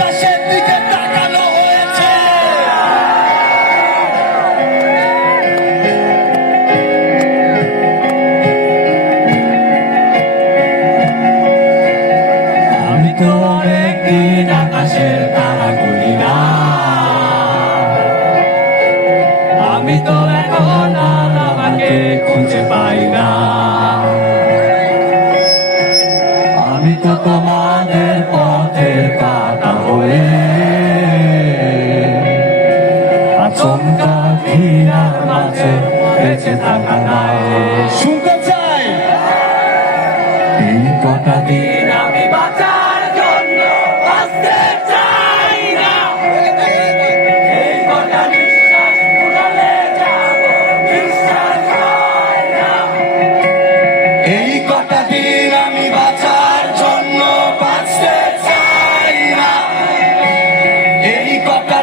আকাশের দিকে তাকানো হয়েছে। আমি তো অনেকদিন আকাশের তারা গুলি না। আমি তো এখন আমাকে খুঁজে পাই না। আমি তো তোমাদের তোমরা ঘৃণার মাঝে বেঁচে থাকা নাই শুনতে চাই এই কটা দিন আমি বাঁচার জন্য বাঁচতে চাই না। এই কটা নিঃশ্বাস উড়ালে যাব বিশ্বাস এই কটা দিন আমি বাঁচার জন্য বাঁচতে চাই না। এই কটা